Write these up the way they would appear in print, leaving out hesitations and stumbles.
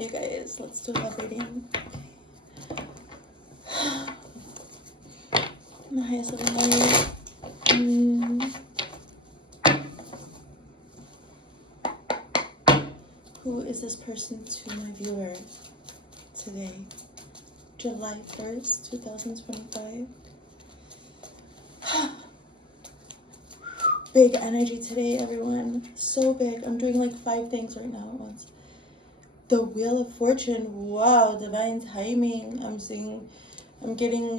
you guys. Let's do love reading. The highest of light. Who is this person to my viewer today? July 1st, 2025. Big energy today, everyone. So big. I'm doing like 5 things right now at once. The Wheel of Fortune. Wow, divine timing. I'm getting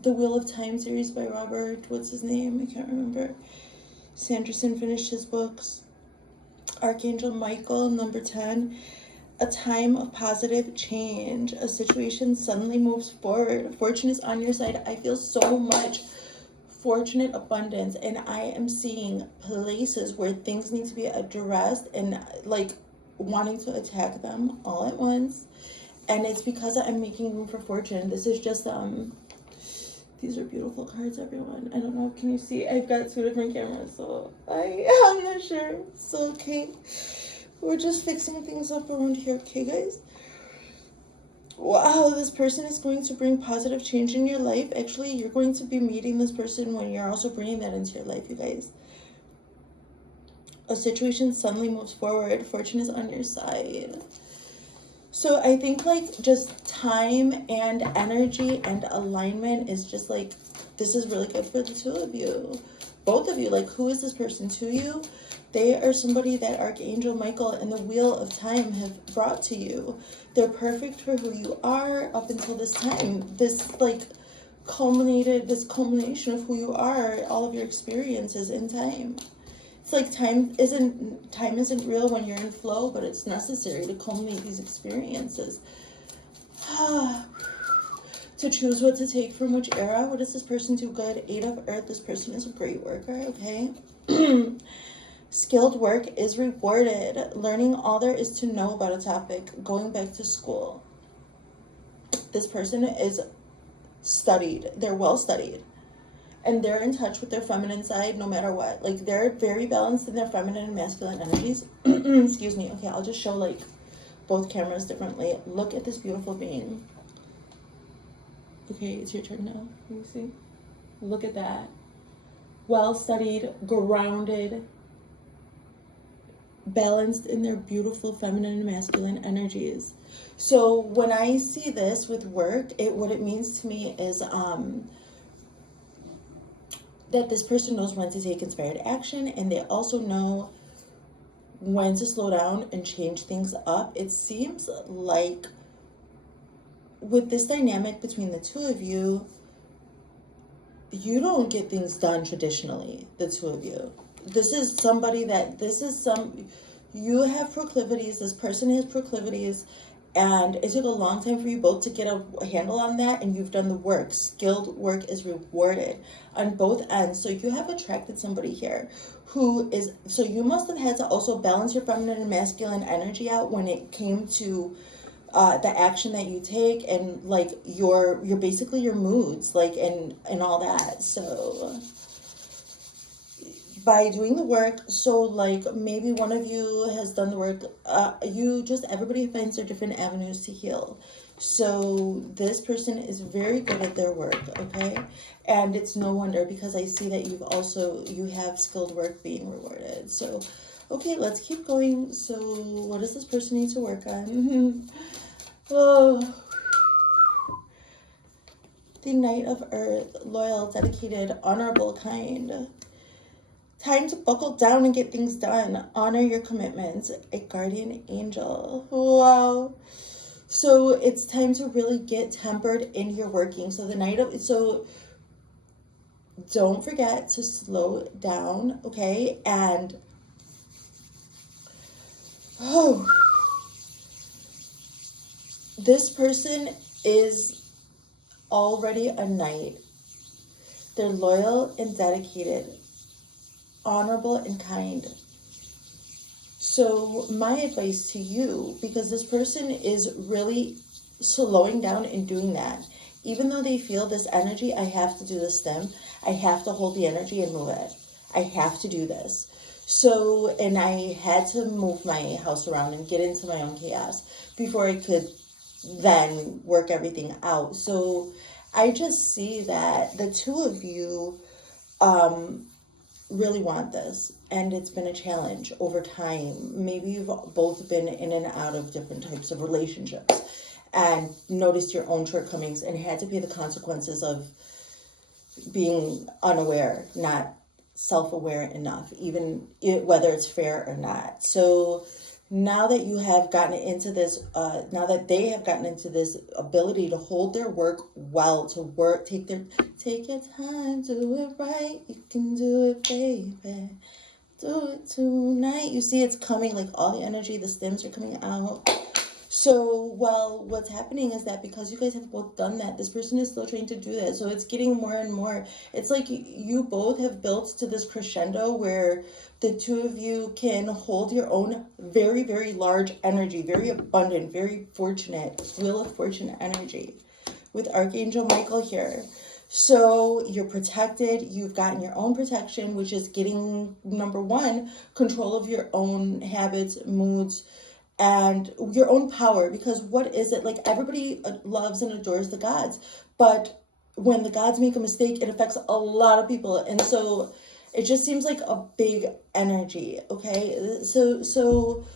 the Wheel of Time series by Robert, what's his name? I can't remember. Sanderson finished his books. Archangel Michael, number 10. A time of positive change. A situation suddenly moves forward. Fortune is on your side. I feel so much fortunate abundance, and I am seeing places where things need to be addressed and like wanting to attack them all at once. And it's because I'm making room for fortune. This is just these are beautiful cards, everyone. I don't know, can you see? I've got 2 different cameras, so I'm not sure. So okay, we're just fixing things up around here, okay guys? Wow, this person is going to bring positive change in your life. Actually, you're going to be meeting this person when you're also bringing that into your life, you guys. A situation suddenly moves forward. Fortune is on your side. So I think like just time and energy and alignment is just like, this is really good for the 2 of you. Both of you, like, who is this person to you? They are somebody that Archangel Michael and the Wheel of Time have brought to you. They're perfect for who you are up until this time. This culmination of who you are, all of your experiences in time. It's like time isn't real when you're in flow, but it's necessary to culminate these experiences. To choose what to take from which era. What does this person do good? 8 of Earth. This person is a great worker, okay? Skilled work is rewarded. Learning all there is to know about a topic. Going back to school. This person is studied. They're well studied. And they're in touch with their feminine side no matter what. Like, they're very balanced in their feminine and masculine energies. Excuse me. Okay, I'll just show, like, both cameras differently. Look at this beautiful being. Okay, it's your turn now. Let me see. Look at that. Well-studied, grounded, balanced in their beautiful feminine and masculine energies. So when I see this with work, what it means to me is that this person knows when to take inspired action, and they also know when to slow down and change things up. It seems like with this dynamic between the 2 of you, you don't get things done traditionally, the 2 of you. This is somebody that, you have proclivities, this person has proclivities, and it took a long time for you both to get a handle on that, and you've done the work. Skilled work is rewarded on both ends. So you have attracted somebody here who is, so you must have had to also balance your feminine and masculine energy out when it came to the action that you take, and like your basically your moods, like, and all that. So by doing the work, so like maybe one of you has done the work, everybody finds their different avenues to heal. So this person is very good at their work, okay? And it's no wonder, because I see that you have skilled work being rewarded. So, okay, let's keep going. So what does this person need to work on? Oh. The Knight of Earth, loyal, dedicated, honorable, kind. Time to buckle down and get things done. Honor your commitments. A guardian angel. Wow. So it's time to really get tempered in your working. So don't forget to slow down, okay? And this person is already a knight. They're loyal and dedicated, honorable and kind. So my advice to you, because this person is really slowing down and doing that, even though they feel this energy, I have to do this stem, I have to hold the energy and move it, I have to do this. So, and I had to move my house around and get into my own chaos before I could then work everything out. So I just see that the two of you um, really want this, and it's been a challenge over time. Maybe you've both been in and out of different types of relationships and noticed your own shortcomings and had to pay the consequences of being unaware, not self-aware enough, even whether it's fair or not. So now that you have gotten into this, now that they have gotten into this ability to hold their work well, to work, take your time, do it right, you can do it, baby, do it tonight. You see, it's coming, like all the energy, the stems are coming out. So, well, what's happening is that because you guys have both done that, this person is still trying to do that. So it's getting more and more. It's like you both have built to this crescendo where the two of you can hold your own very, very large energy, very abundant, very fortunate, Wheel of Fortune energy with Archangel Michael here. So you're protected. You've gotten your own protection, which is getting, number one, control of your own habits, moods, and your own power. Because what is it, like, everybody loves and adores the gods, but when the gods make a mistake, it affects a lot of people, and so it just seems like a big energy. Okay, so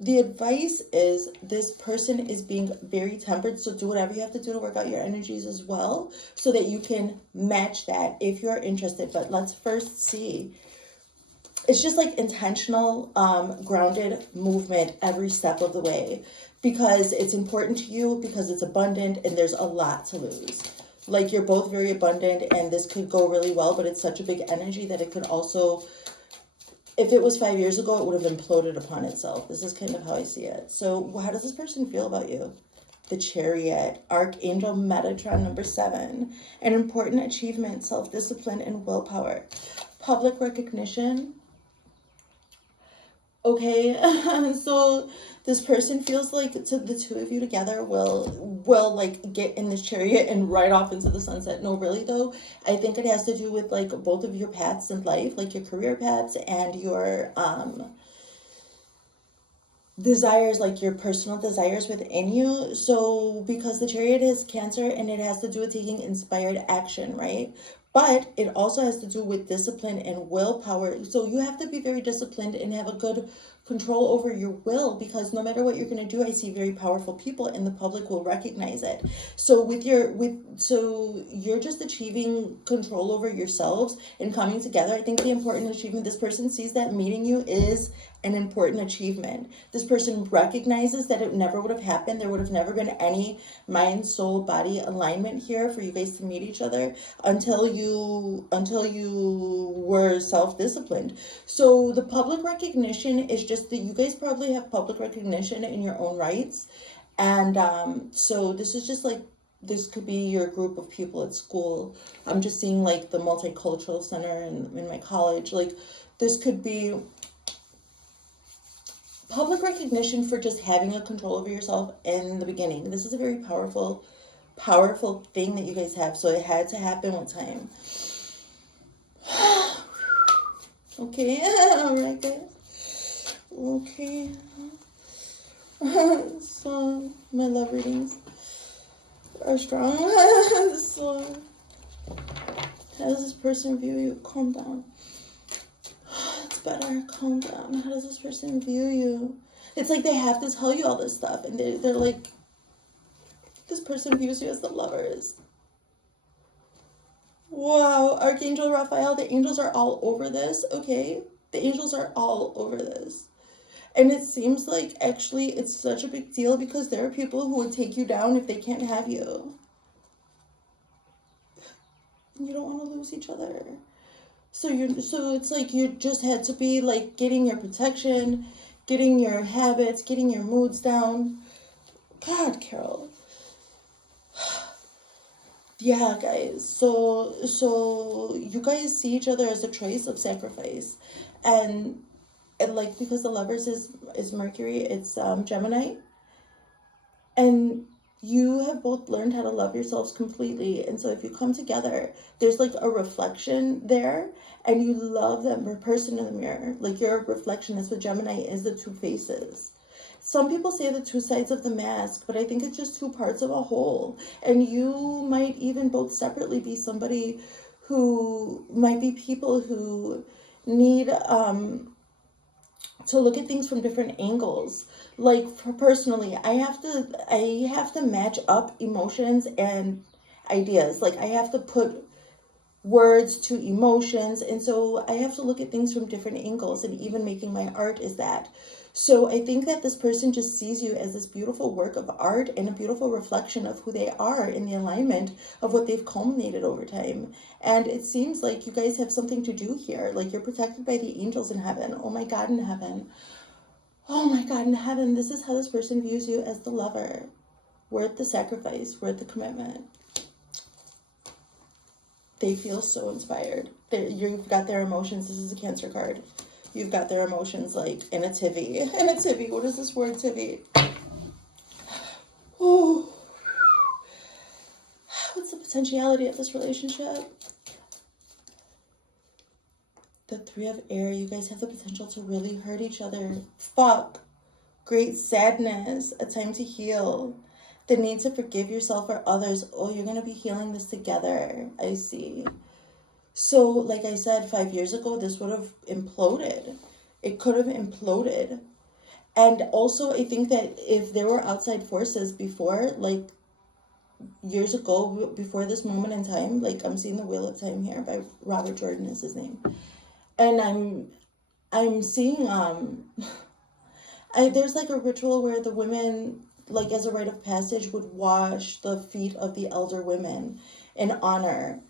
the advice is this person is being very tempered, so do whatever you have to do to work out your energies as well so that you can match that if you're interested. But let's first see. It's just like intentional, grounded movement every step of the way, because it's important to you, because it's abundant, and there's a lot to lose. Like, you're both very abundant, and this could go really well, but it's such a big energy that it could also, if it was 5 years ago, it would have imploded upon itself. This is kind of how I see it. So how does this person feel about you? The Chariot, Archangel Metatron, number 7. An important achievement, self-discipline, and willpower. Public recognition. Okay, so this person feels like the two of you together will like get in this chariot and ride off into the sunset. No, really though, I think it has to do with like both of your paths in life, like your career paths and your desires, like your personal desires within you. So because the Chariot is Cancer and it has to do with taking inspired action, right? But it also has to do with discipline and willpower. So you have to be very disciplined and have a good control over your will, because no matter what you're going to do, I see very powerful people and the public will recognize it. So so you're just achieving control over yourselves and coming together. I think the important achievement, this person sees that meeting you is an important achievement. This person recognizes that it never would have happened. There would have never been any mind, soul, body alignment here for you guys to meet each other until you were self-disciplined. So the public recognition is just that you guys probably have public recognition in your own rights. And so this is just like, this could be your group of people at school. I'm just seeing like the multicultural center in my college. Like, this could be public recognition for just having a control over yourself in the beginning. This is a very powerful thing that you guys have. So it had to happen one time. Okay, all right, guys. Okay. So my love readings are strong. So how does this person view you? Calm down. Better, calm down. How does this person view you? It's like they have to tell you all this stuff, and they're like, this person views you as the lovers. Wow, Archangel Raphael, the angels are all over this. Okay, the angels are all over this, and it seems like actually it's such a big deal because there are people who would take you down if they can't have you. You don't want to lose each other. So it's like you just had to be like getting your protection, getting your habits, getting your moods down. God, Carol. Yeah, guys. So you guys see each other as a choice of sacrifice, and like, because the lovers is Mercury, it's Gemini, and you have both learned how to love yourselves completely. And so if you come together, there's like a reflection there, and you love that person in the mirror. Like you're a reflection. That's what Gemini is, the two faces. Some people say the two sides of the mask, but I think it's just two parts of a whole. And you might even both separately be somebody who might be people who need to look at things from different angles. Like for personally, I have to match up emotions and ideas. Like I have to put words to emotions, and so I have to look at things from different angles, and even making my art is that. So I think that this person just sees you as this beautiful work of art and a beautiful reflection of who they are in the alignment of what they've culminated over time. And it seems like you guys have something to do here. Like you're protected by the angels in heaven. Oh my God, in heaven. Oh my God, in heaven. This is how this person views you, as the lover, worth the sacrifice, worth the commitment. They feel so inspired. You've got their emotions. This is a Cancer card. You've got their emotions like in a tivy. In a tivy. What is this word, tivy? Oh. What's the potentiality of this relationship? The Three of Air. You guys have the potential to really hurt each other. Fuck. Great sadness. A time to heal. The need to forgive yourself or others. Oh, you're going to be healing this together. I see. So, like I said, 5 years ago, this would have imploded. It could have imploded. And also, I think that if there were outside forces before, like years ago, before this moment in time, like I'm seeing The Wheel of Time here by Robert Jordan is his name. And I'm seeing, there's like a ritual where the women, like as a rite of passage, would wash the feet of the elder women in honor.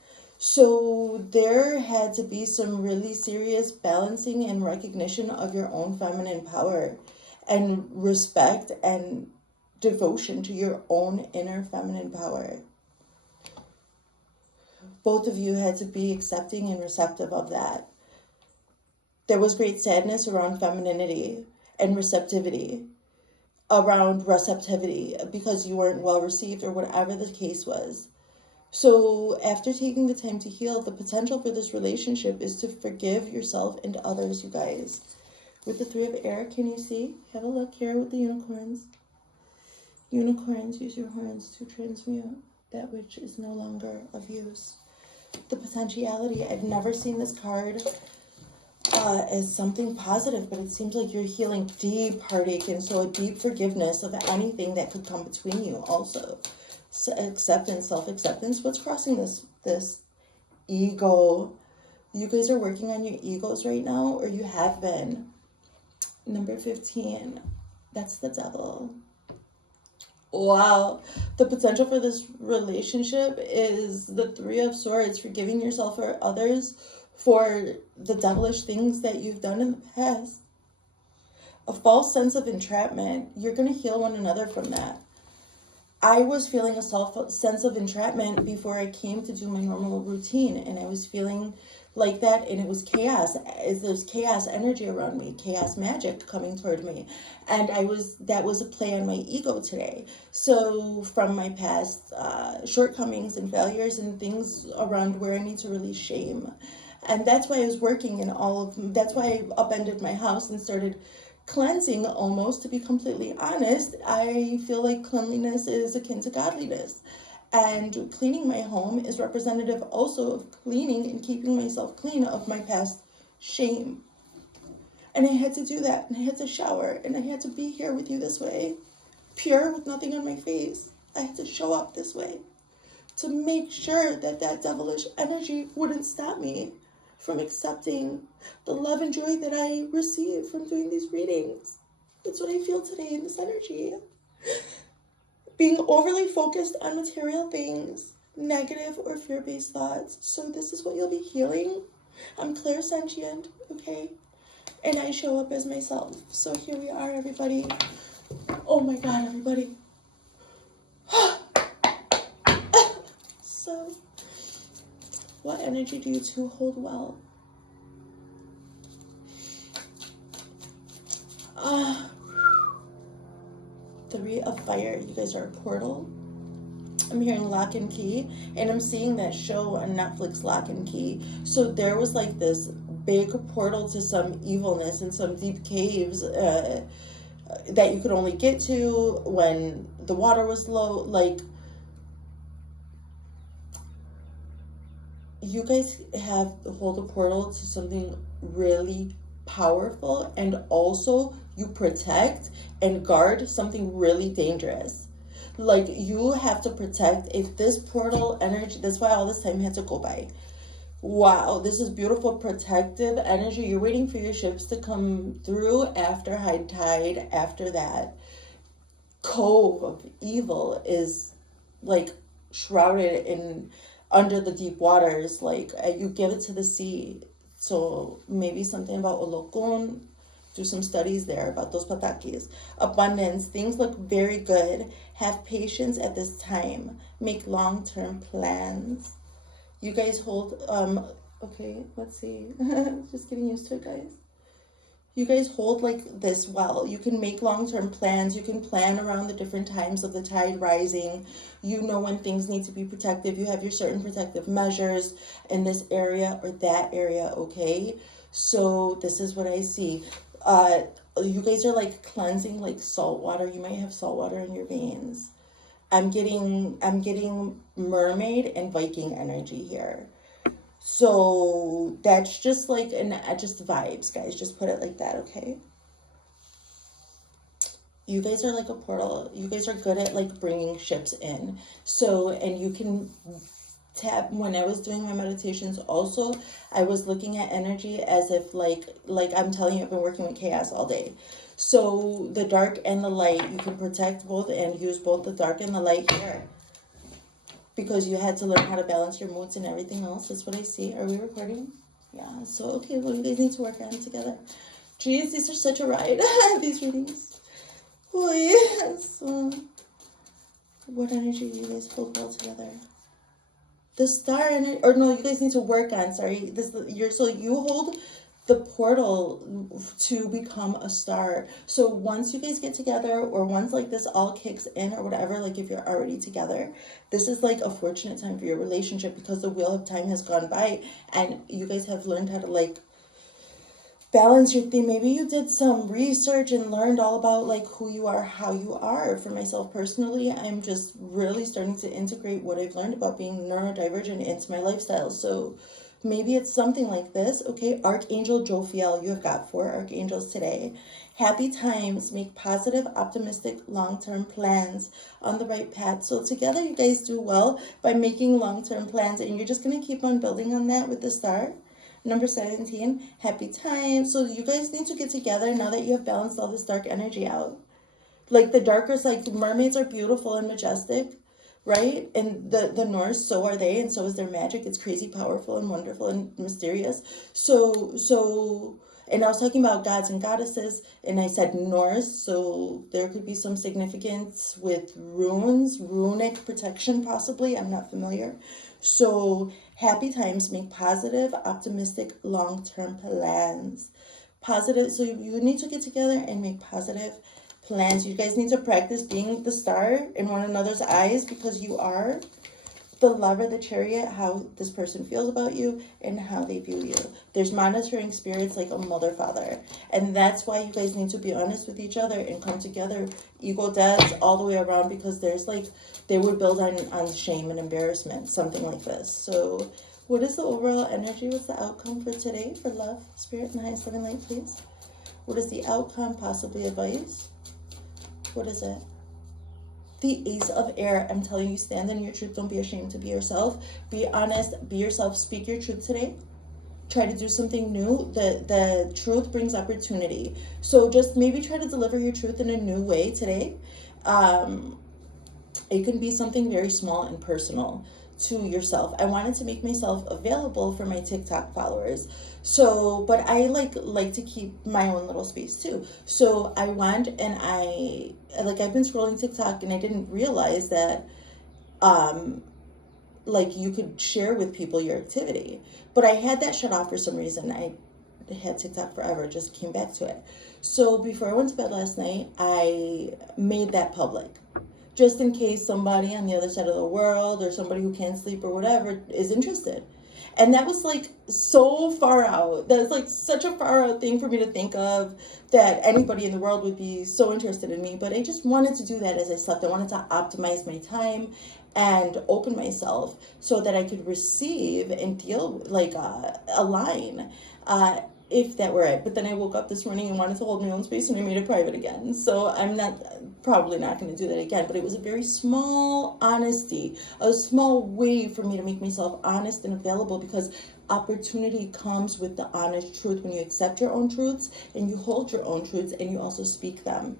So there had to be some really serious balancing and recognition of your own feminine power and respect and devotion to your own inner feminine power. Both of you had to be accepting and receptive of that. There was great sadness around femininity and receptivity, because you weren't well received or whatever the case was. So after taking the time to heal, the potential for this relationship is to forgive yourself and others, you guys. With the Three of Air, can you see? Have a look here with the unicorns. Unicorns, use your horns to transmute that which is no longer of use. The potentiality, I've never seen this card as something positive, but it seems like you're healing deep heartache, and so a deep forgiveness of anything that could come between you also. So acceptance, self-acceptance. What's crossing this ego? You guys are working on your egos right now, or you have been. Number 15, that's the devil. Wow. The potential for this relationship is the Three of Swords, forgiving yourself or others for the devilish things that you've done in the past. A false sense of entrapment. You're going to heal one another from that. I was feeling a sense of entrapment before I came to do my normal routine, and I was feeling like that, and it was chaos. There's chaos energy around me, chaos magic coming toward me, and that was a play on my ego today. So from my past shortcomings and failures and things around where I need to release shame, and that's why I was working in that's why I upended my house and started cleansing. Almost, to be completely honest, I feel like cleanliness is akin to godliness, and cleaning my home is representative also of cleaning and keeping myself clean of my past shame. And I had to do that, and I had to shower, and I had to be here with you this way, pure, with nothing on my face. I had to show up this way to make sure that devilish energy wouldn't stop me from accepting the love and joy that I receive from doing these readings. That's what I feel today in this energy. Being overly focused on material things, negative or fear-based thoughts. So this is what you'll be healing. I'm clairsentient, okay? And I show up as myself. So here we are, everybody. Oh my God, everybody. So, what energy do you two hold well? Three of Fire. You guys are a portal. I'm hearing Lock and Key, and I'm seeing that show on Netflix, Lock and Key. So there was like this big portal to some evilness and some deep caves that you could only get to when the water was low. Like, you guys have hold a portal to something really powerful, and also you protect and guard something really dangerous. Like, you have to protect if this portal energy, that's why all this time had to go by. Wow, this is beautiful protective energy. You're waiting for your ships to come through after high tide. After that cove of evil is like shrouded in under the deep waters, like you give it to the sea. So maybe something about Olokun. Do some studies there about those patakis. Abundance, things look very good. Have patience at this time. Make long-term plans. You guys hold, okay, let's see. Just getting used to it, guys. You guys hold like this well. You can make long-term plans. You can plan around the different times of the tide rising. You know when things need to be protective. You have your certain protective measures in this area or that area, okay? So this is what I see. You guys are like cleansing like salt water. You might have salt water in your veins. I'm getting mermaid and Viking energy here. So that's just like just vibes, guys. Just put it like that, okay? You guys are like a portal. You guys are good at like bringing ships in. So, and you can tap. When I was doing my meditations also, I was looking at energy as if like I'm telling you, I've been working with chaos all day. So the dark and the light, you can protect both and use both the dark and the light here. Because you had to learn how to balance your moods and everything else. That's what I see. Are we recording? Yeah. So, okay, well, you guys need to work on it together. Jeez, these are such a ride, these readings. Oh, yes. What energy do you guys hold well together? The star energy, or no, you guys need to work on, sorry. So you hold the portal to become a star. So once you guys get together, or once like this all kicks in or whatever, like if you're already together, this is like a fortunate time for your relationship because the wheel of time has gone by and you guys have learned how to like balance your thing. Maybe you did some research and learned all about like who you are, how you are. For myself personally, I'm just really starting to integrate what I've learned about being neurodivergent into my lifestyle. So maybe it's something like this. Okay, Archangel Jophiel, you have got 4 archangels today. Happy times, make positive, optimistic, long-term plans on the right path. So together you guys do well by making long-term plans, and you're just going to keep on building on that with the star. Number 17, happy times. So you guys need to get together now that you have balanced all this dark energy out. Like the darker, like mermaids are beautiful and majestic, right? And the Norse, so are they, and so is their magic. It's crazy powerful and wonderful and mysterious. So and I was talking about gods and goddesses, and I said Norse, so there could be some significance with runes, runic protection possibly. I'm not familiar. So happy times, make positive, optimistic, long-term plans. Positive, so you need to get together and make positive plans. You guys need to practice being the star in one another's eyes, because you are the lover, the chariot, how this person feels about you and how they view you. There's monitoring spirits like a mother, father. And that's why you guys need to be honest with each other and come together, ego deaths all the way around, because there's like, they would build on shame and embarrassment, something like this. So what is the overall energy? What's the outcome for today for love, spirit, and highest living light, please? What is the outcome, possibly advice? What is it? The Ace of Air. I'm telling you, stand in your truth. Don't be ashamed to be yourself. Be honest. Be yourself. Speak your truth today. Try to do something new. The truth brings opportunity. So just maybe try to deliver your truth in a new way today. It can be something very small and personal to yourself. I wanted to make myself available for my TikTok followers. So, but I like to keep my own little space too. So I went and I've been scrolling TikTok and I didn't realize that, like you could share with people your activity, but I had that shut off for some reason. I had TikTok forever, just came back to it. So before I went to bed last night, I made that public. just in case somebody on the other side of the world or somebody who can't sleep or whatever is interested. And that was like so far out. That's like such a far out thing for me to think of, that anybody in the world would be so interested in me. But I just wanted to do that as I slept. I wanted to optimize my time and open myself so that I could receive and deal, like, align. If that were it. But then I woke up this morning and wanted to hold my own space, and I made it private again. So I'm probably not going to do that again. But it was a very small honesty, a small way for me to make myself honest and available, because opportunity comes with the honest truth when you accept your own truths and you hold your own truths and you also speak them.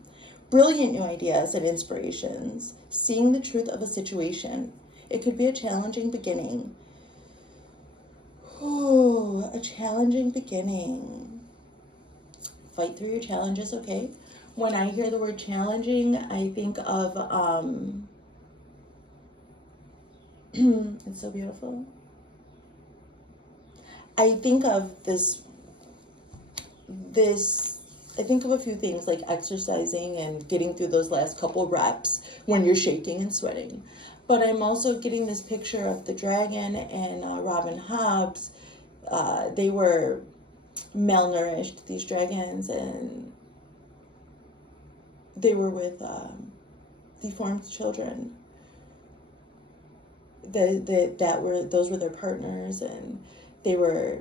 Brilliant new ideas and inspirations. Seeing the truth of a situation. It could be a challenging beginning. Oh, a challenging beginning. Fight through your challenges, okay? When I hear the word challenging, I think of, it's so beautiful. I think of I think of a few things, like exercising and getting through those last couple reps when you're shaking and sweating. But I'm also getting this picture of the dragon and Robin Hobbs. They were malnourished, these dragons, and they were with deformed children. Those were their partners, and they were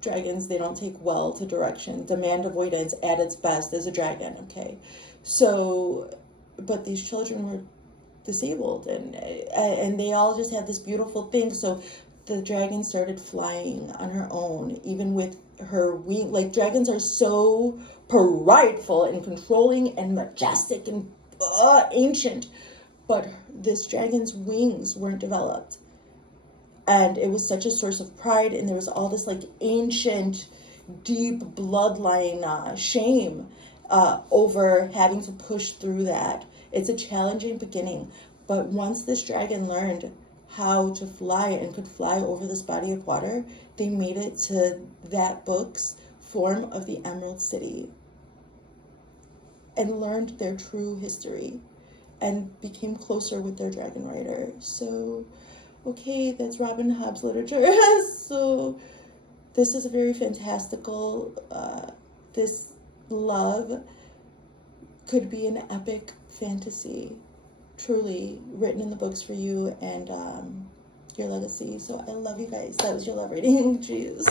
dragons. They don't take well to direction. Demand avoidance at its best as a dragon. Okay, so, but these children were disabled, and they all just had this beautiful thing. So the dragon started flying on her own, even with her wing. Like, dragons are so prideful and controlling and majestic and ancient, but this dragon's wings weren't developed, and it was such a source of pride. And there was all this like ancient, deep bloodline shame over having to push through that. It's a challenging beginning, but once this dragon learned how to fly and could fly over this body of water, they made it to that book's form of the Emerald City and learned their true history and became closer with their dragon rider. So, okay, that's Robin Hobbs literature. So this is a very fantastical, this love could be an epic fantasy, truly written in the books for you and your legacy. So I love you guys. That was your love reading. Jeez.